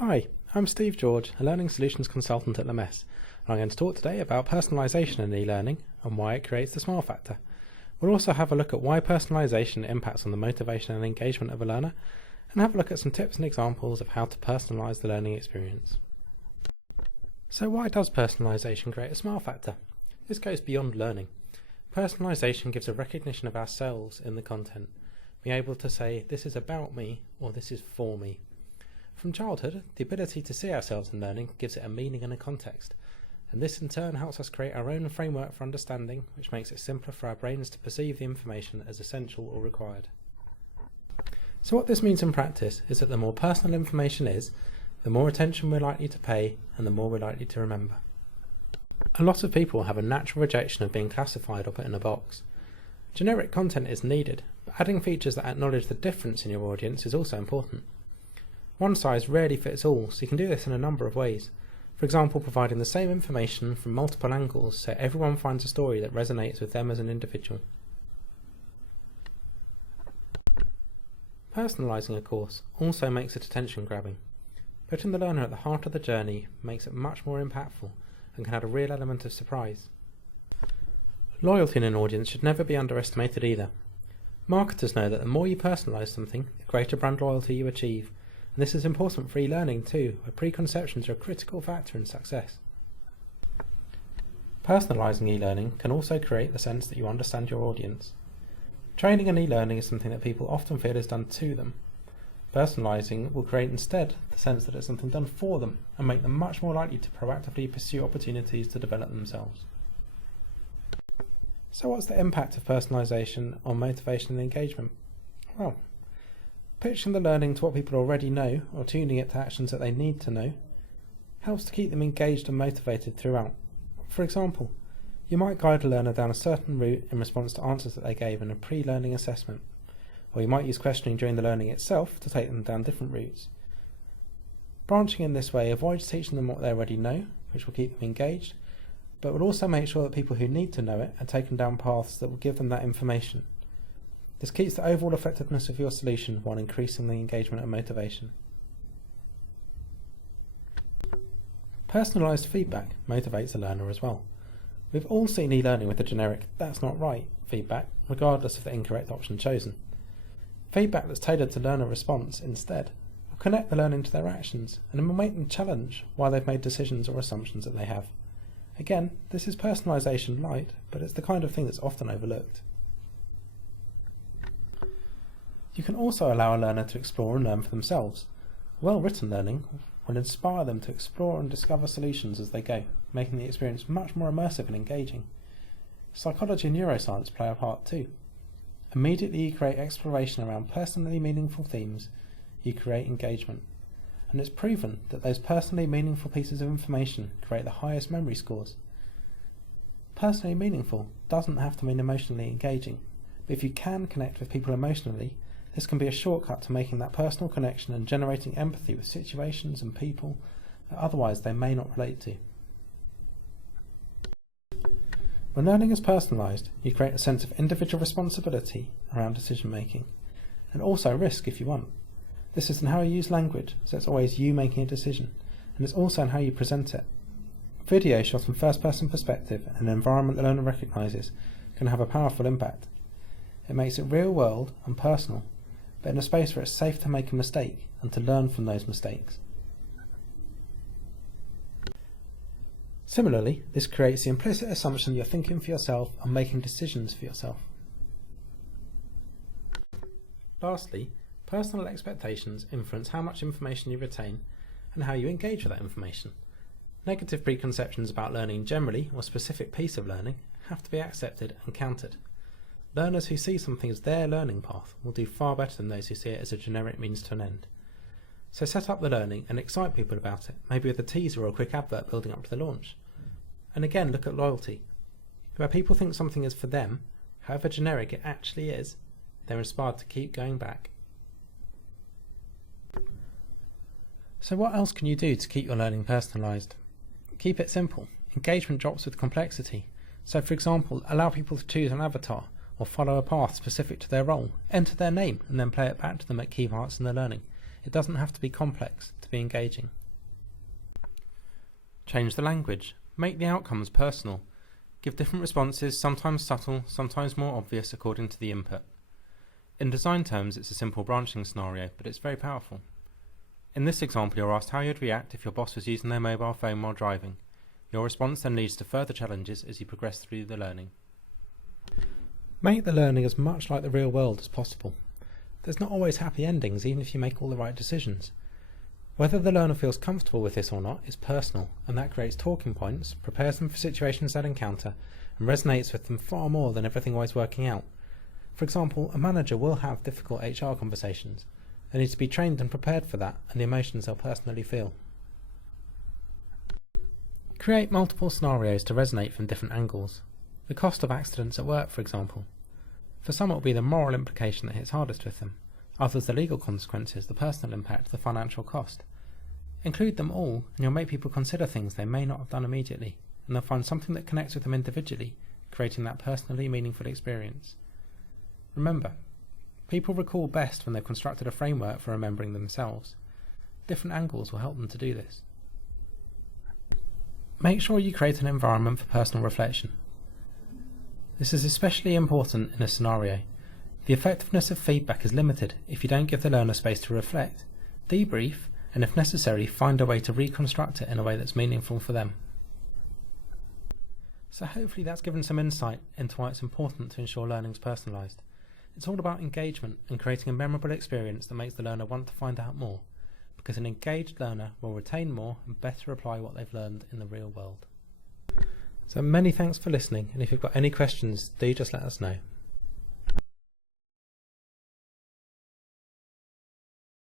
Hi, I'm Steve George, a Learning Solutions Consultant at LMS, and I'm going to talk today about personalisation in e-learning and why it creates the smile factor. We'll also have a look at why personalisation impacts on the motivation and engagement of a learner, and have a look at some tips and examples of how to personalise the learning experience. So why does personalisation create a smile factor? This goes beyond learning. Personalisation gives a recognition of ourselves in the content, being able to say this is about me or this is for me. From childhood, the ability to see ourselves in learning gives it a meaning and a context, and this in turn helps us create our own framework for understanding, which makes it simpler for our brains to perceive the information as essential or required. So what this means in practice is that the more personal information is, the more attention we're likely to pay and the more we're likely to remember. A lot of people have a natural rejection of being classified or put in a box. Generic content is needed, but adding features that acknowledge the difference in your audience is also important. One size rarely fits all, so you can do this in a number of ways. For example, providing the same information from multiple angles so everyone finds a story that resonates with them as an individual. Personalising a course also makes it attention grabbing. Putting the learner at the heart of the journey makes it much more impactful and can add a real element of surprise. Loyalty in an audience should never be underestimated either. Marketers know that the more you personalise something, the greater brand loyalty you achieve. And this is important for e-learning too, where preconceptions are a critical factor in success. Personalising e-learning can also create the sense that you understand your audience. Training and e-learning is something that people often feel is done to them. Personalising will create instead the sense that it's something done for them and make them much more likely to proactively pursue opportunities to develop themselves. So what's the impact of personalisation on motivation and engagement? Well, pitching the learning to what people already know or tuning it to actions that they need to know helps to keep them engaged and motivated throughout. For example, you might guide a learner down a certain route in response to answers that they gave in a pre-learning assessment, or you might use questioning during the learning itself to take them down different routes. Branching in this way avoids teaching them what they already know, which will keep them engaged, but will also make sure that people who need to know it are taken down paths that will give them that information. This keeps the overall effectiveness of your solution while increasing the engagement and motivation. Personalised feedback motivates a learner as well. We've all seen e-learning with the generic "that's not right" feedback, regardless of the incorrect option chosen. Feedback that's tailored to learner response instead will connect the learning to their actions and will make them challenge why they've made decisions or assumptions that they have. Again, this is personalisation light, but it's the kind of thing that's often overlooked. You can also allow a learner to explore and learn for themselves. Well-written learning will inspire them to explore and discover solutions as they go, making the experience much more immersive and engaging. Psychology and neuroscience play a part too. Immediately you create exploration around personally meaningful themes, you create engagement. And it's proven that those personally meaningful pieces of information create the highest memory scores. Personally meaningful doesn't have to mean emotionally engaging, but if you can connect with people emotionally, this can be a shortcut to making that personal connection and generating empathy with situations and people that otherwise they may not relate to. When learning is personalised, you create a sense of individual responsibility around decision making, and also risk if you want. This is in how you use language, so it's always you making a decision, and it's also in how you present it. Video shot from first-person perspective and an environment the learner recognises can have a powerful impact. It makes it real-world and personal, but in a space where it's safe to make a mistake and to learn from those mistakes. Similarly, this creates the implicit assumption that you're thinking for yourself and making decisions for yourself. Lastly, personal expectations influence how much information you retain and how you engage with that information. Negative preconceptions about learning generally or a specific piece of learning have to be accepted and countered. Learners who see something as their learning path will do far better than those who see it as a generic means to an end. So set up the learning and excite people about it, maybe with a teaser or a quick advert building up to the launch. And again, look at loyalty. Where people think something is for them, however generic it actually is, they're inspired to keep going back. So what else can you do to keep your learning personalised? Keep it simple. Engagement drops with complexity. So for example, allow people to choose an avatar or follow a path specific to their role, enter their name and then play it back to them at key parts in their learning. It doesn't have to be complex to be engaging. Change the language. Make the outcomes personal. Give different responses, sometimes subtle, sometimes more obvious according to the input. In design terms, it's a simple branching scenario, but it's very powerful. In this example, you're asked how you'd react if your boss was using their mobile phone while driving. Your response then leads to further challenges as you progress through the learning. Make the learning as much like the real world as possible. There's not always happy endings, even if you make all the right decisions. Whether the learner feels comfortable with this or not is personal, and that creates talking points, prepares them for situations they'll encounter, and resonates with them far more than everything always working out. For example, a manager will have difficult HR conversations. They need to be trained and prepared for that, and the emotions they'll personally feel. Create multiple scenarios to resonate from different angles. The cost of accidents at work, for example. For some it will be the moral implication that hits hardest with them. Others the legal consequences, the personal impact, the financial cost. Include them all, and you'll make people consider things they may not have done immediately, and they'll find something that connects with them individually, creating that personally meaningful experience. Remember, people recall best when they've constructed a framework for remembering themselves. Different angles will help them to do this. Make sure you create an environment for personal reflection. This is especially important in a scenario. The effectiveness of feedback is limited if you don't give the learner space to reflect, debrief, and if necessary, find a way to reconstruct it in a way that's meaningful for them. So hopefully that's given some insight into why it's important to ensure learning's personalised. It's all about engagement and creating a memorable experience that makes the learner want to find out more, because an engaged learner will retain more and better apply what they've learned in the real world. So many thanks for listening, and if you've got any questions, do just let us know.